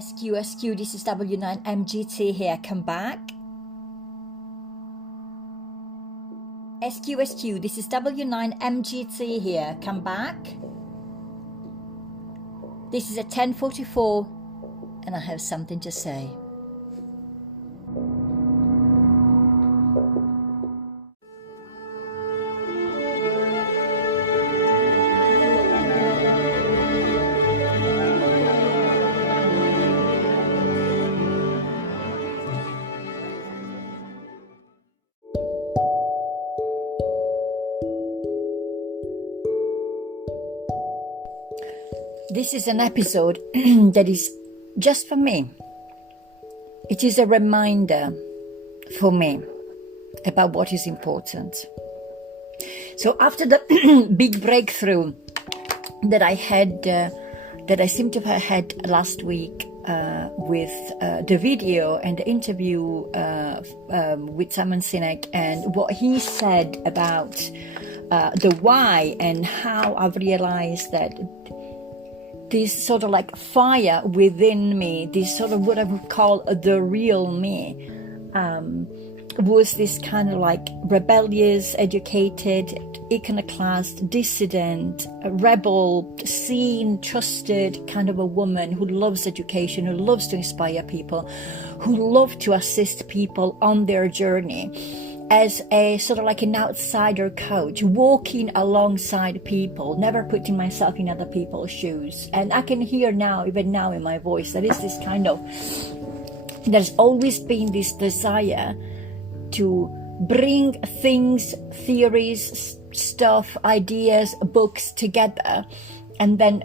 SQ, this is W9MGT here, come back. SQ, this is W9MGT here, come back. This is a 10:44 and I have something to say. This is an episode that is just for me. It is a reminder for me about what is important. So after the big breakthrough that I had, that I seem to have had last week with the video and the interview with Simon Sinek and what he said about the why and how I've realized that this sort of like fire within me, this sort of what I would call the real me, was this kind of like rebellious, educated, iconoclast, dissident, rebel, seen, trusted kind of a woman who loves education, who loves to inspire people, who loves to assist people on their journey. As a sort of like an outsider coach, walking alongside people, never putting myself in other people's shoes. And I can hear now, even now in my voice, there is this kind of, there's always been this desire to bring things, theories, stuff, ideas, books together, and then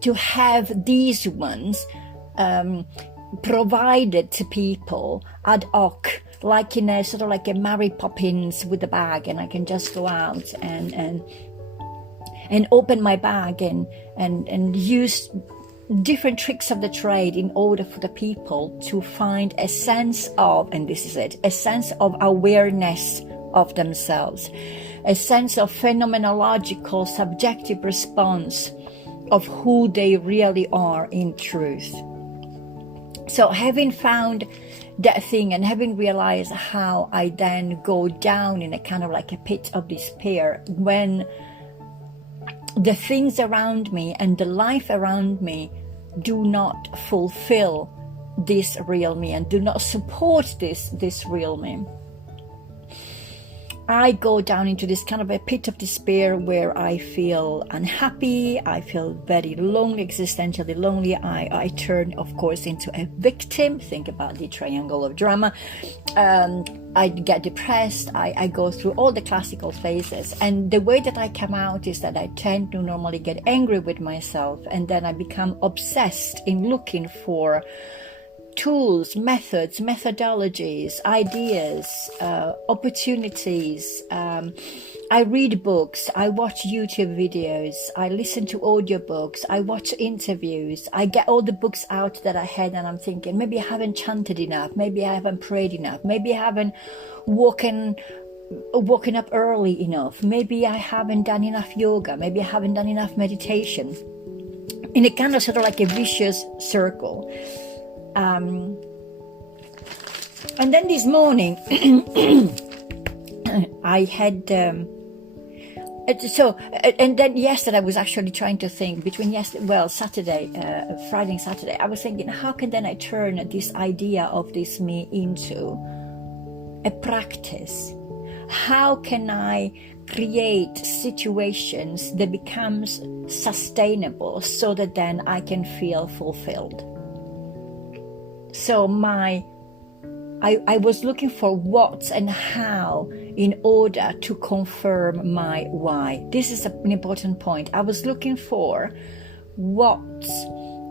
to have these ones provided to people ad hoc, like in a sort of like a Mary Poppins with a bag, and I can just go out and open my bag and use different tricks of the trade in order for the people to find a sense of, and this is it, a sense of awareness of themselves, a sense of phenomenological subjective response of who they really are in truth. So having found that thing and having realized how I then go down in a kind of like a pit of despair when the things around me and the life around me do not fulfill this real me and do not support this real me, I go down into this kind of a pit of despair where I feel unhappy, I feel very lonely, existentially lonely. I turn, of course, into a victim. Think about the triangle of drama. I get depressed. I go through all the classical phases. And the way that I come out is that I tend to normally get angry with myself, and then I become obsessed in looking for tools, methods, methodologies, ideas, opportunities. I read books, I watch YouTube videos, I listen to audiobooks, I watch interviews, I get all the books out that I had, and I'm thinking, maybe I haven't chanted enough, maybe I haven't prayed enough, maybe I haven't woken up early enough, maybe I haven't done enough yoga, maybe I haven't done enough meditation. In a kind of sort of like a vicious circle. And then this morning I had and then yesterday I was actually trying to think between Saturday, Friday and Saturday, I was thinking, how can then I turn this idea of this me into a practice? How can I create situations that becomes sustainable so that then I can feel fulfilled? So I was looking for what and how in order to confirm my why. This is an important point. I was looking for what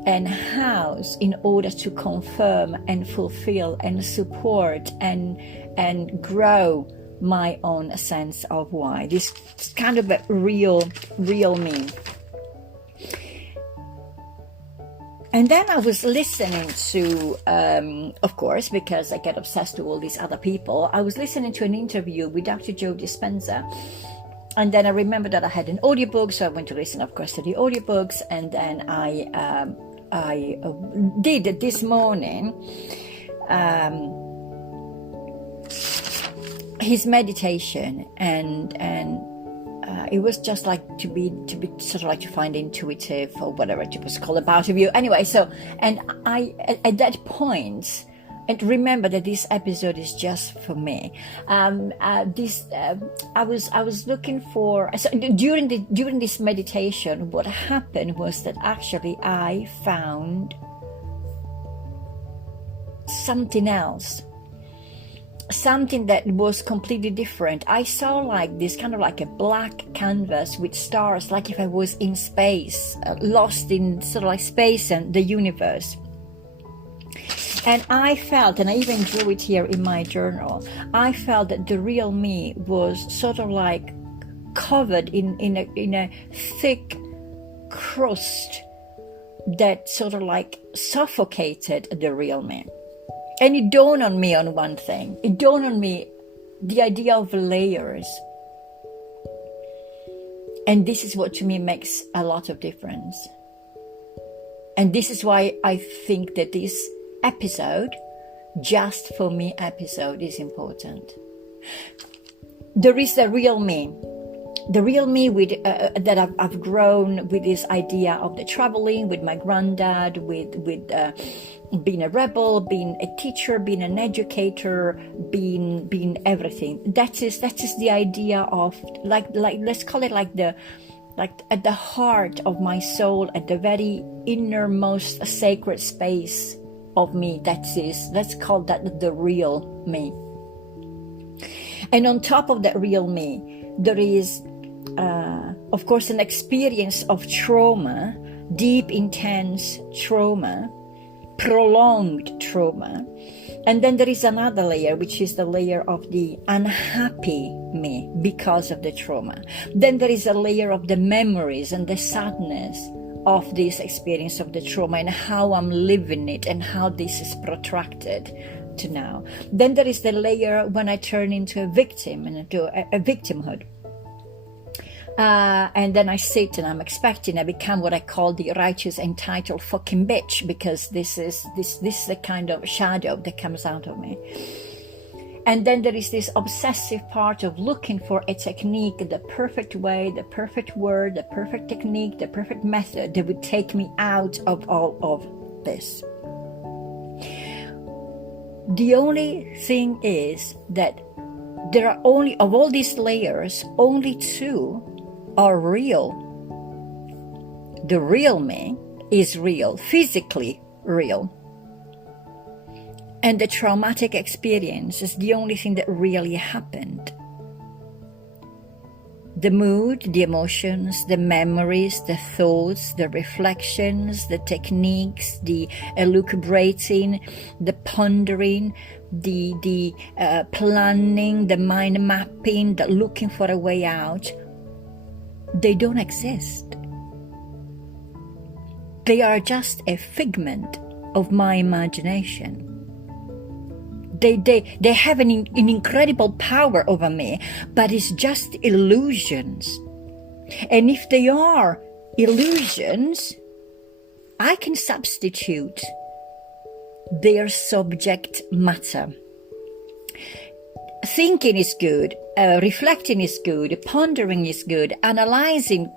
and hows in order to confirm and fulfill and support and grow my own sense of why. This kind of a real me. And then I was listening to, of course, because I get obsessed with all these other people, I was listening to an interview with Dr. Joe Dispenza. And then I remembered that I had an audiobook, so I went to listen, of course, to the audiobooks. And then I I did this morning, his meditation, and it was just like to be sort of like to find intuitive, or whatever it was called, about of you. Anyway, so, and I at that point, and remember that this episode is just for me. I was looking for, so during this meditation, what happened was that actually I found something else, something that was completely different. I saw like this kind of like a black canvas with stars, like if I was in space, lost in sort of like space and the universe. And I felt, and I even drew it here in my journal, I felt that the real me was sort of like covered in a thick crust that sort of like suffocated the real me. And it dawned on me on one thing. It dawned on me the idea of layers. And this is what to me makes a lot of difference. And this is why I think that this episode, just for me episode, is important. There is the real me with that I've grown with this idea of the traveling, with my granddad, with being a rebel, being a teacher, being an educator, being everything. That is the idea of like let's call it like at the heart of my soul, at the very innermost sacred space of me. Let's call that the real me. And on top of that real me, there is of course an experience of trauma, deep, intense trauma, prolonged trauma. And then there is another layer, which is the layer of the unhappy me because of the trauma. Then there is a layer of the memories and the sadness of this experience of the trauma, and how I'm living it, and how this is protracted to now. Then there is the layer when I turn into a victim and into a victimhood. And then I sit and I'm expecting I become what I call the righteous, entitled fucking bitch, because this is the kind of shadow that comes out of me. And then there is this obsessive part of looking for a technique, the perfect way, the perfect word, the perfect technique, the perfect method that would take me out of all of this. The only thing is that there are only, of all these layers, only two are real. The real me is real, physically real. And the traumatic experience is the only thing that really happened. The mood, the emotions, the memories, the thoughts, the reflections, the techniques, the elucubrating, the pondering, the planning, the mind mapping, the looking for a way out, they don't exist. They are just a figment of my imagination. They have an incredible power over me, but it's just illusions. And if they are illusions, I can substitute their subject matter. Thinking is good, reflecting is good, pondering is good, analyzing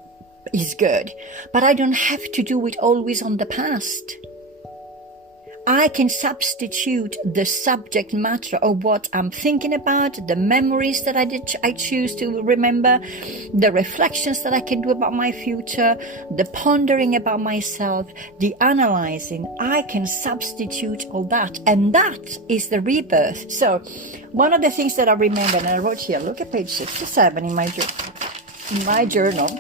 is good, but I don't have to do it always on the past. I can substitute the subject matter of what I'm thinking about, the memories that I choose to remember, the reflections that I can do about my future, the pondering about myself, the analyzing. I can substitute all that, and that is the rebirth. So one of the things that I remember, and I wrote here, look at page 67 in my journal,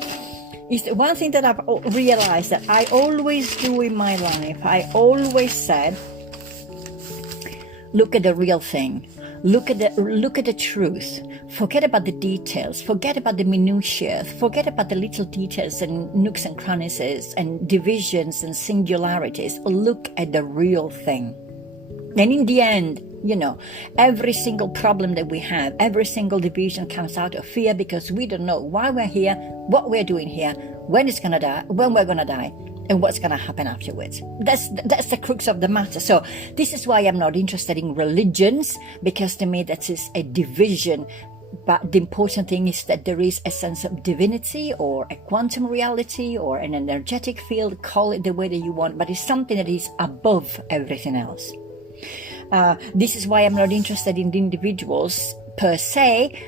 is the one thing that I've realized that I always do in my life. I always said, look at the real thing. Look at the truth. Forget about the details. Forget about the minutiae. Forget about the little details and nooks and crannies and divisions and singularities. Look at the real thing. And in the end, every single problem that we have, every single division comes out of fear, because we don't know why we're here, what we're doing here, when we're going to die. and what's going to happen afterwards. That's the crux of the matter. So this is why I'm not interested in religions, because to me that is a division. But the important thing is that there is a sense of divinity or a quantum reality or an energetic field, call it the way that you want, but it's something that is above everything else. This is why I'm not interested in the individuals per se,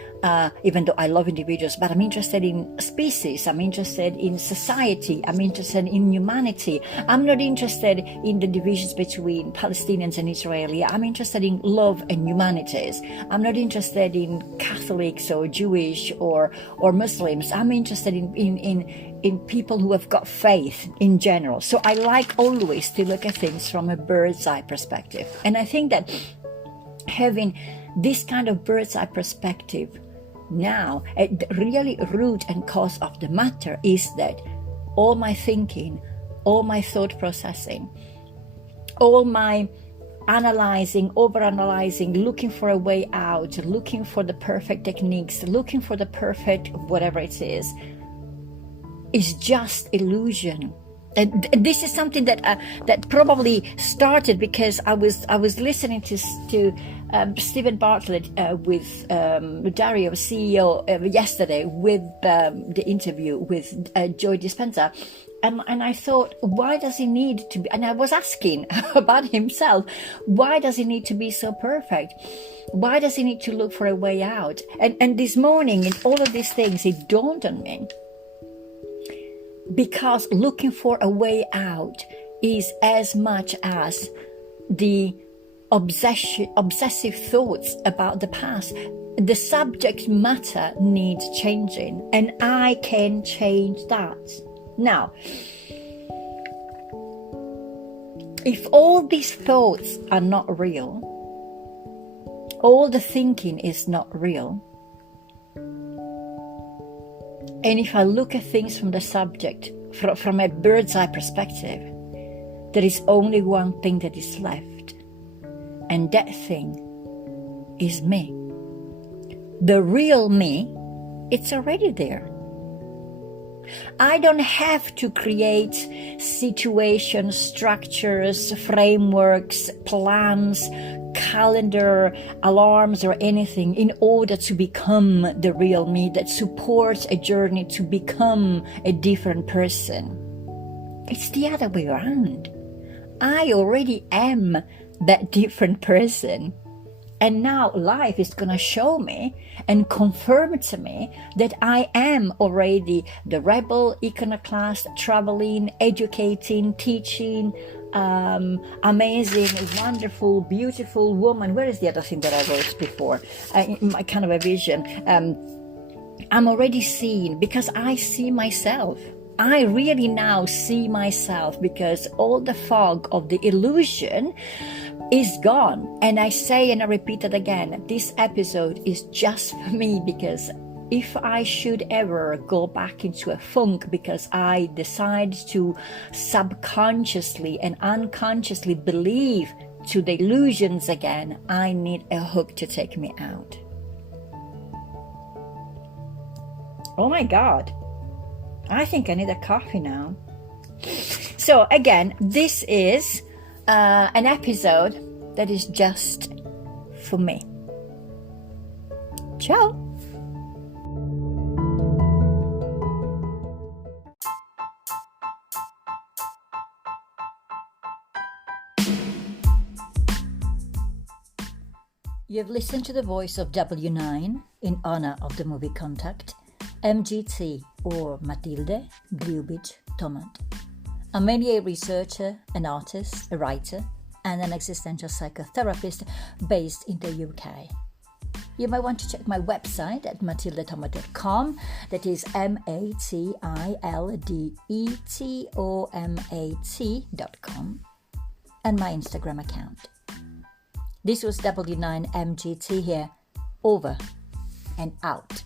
even though I love individuals, but I'm interested in species, I'm interested in society, I'm interested in humanity. I'm not interested in the divisions between Palestinians and Israeli. I'm interested in love and humanities. I'm not interested in Catholics or Jewish or Muslims. I'm interested in people who have got faith in general. So I like always to look at things from a bird's eye perspective. And I think that having this kind of bird's eye perspective now, at the really root and cause of the matter is that all my thinking, all my thought processing, all my analyzing, overanalyzing, looking for a way out, looking for the perfect techniques, looking for the perfect whatever it is just illusion. And this is something that probably started because I was listening to Stephen Bartlett with Dario, CEO, yesterday with the interview with Joy Dispenza. And I thought, why does he need to be, and I was asking about himself, why does he need to be so perfect? Why does he need to look for a way out? And this morning, in all of these things, it dawned on me. Because looking for a way out is as much as the obsessive thoughts about the past. The subject matter needs changing, and I can change that. Now, if all these thoughts are not real, all the thinking is not real, and if I look at things from the subject, from a bird's eye perspective, there is only one thing that is left, and that thing is me. The real me, it's already there. I don't have to create situations, structures, frameworks, plans, calendar, alarms, or anything in order to become the real me that supports a journey to become a different person. It's the other way around. I already am that different person. And now life is going to show me and confirm to me that I am already the rebel, iconoclast, traveling, educating, teaching, amazing, wonderful, beautiful woman. Where is the other thing that I wrote before? My kind of a vision. I'm already seen because I see myself. I really now see myself because all the fog of the illusion is gone. And I say and I repeat it again, this episode is just for me, because if I should ever go back into a funk because I decide to subconsciously and unconsciously believe to the illusions again, I need a hook to take me out. Oh my God. I think I need a coffee now. So again, this is an episode that is just for me. Ciao. You've listened to the voice of W9 in honor of the movie Contact, MGT or Matilde Gliubic Tomat. I'm mainly a researcher, an artist, a writer, and an existential psychotherapist based in the UK. You might want to check my website at matildetomat.com. That is matildetomat.com, and my Instagram account. This was W9MGT here, over and out.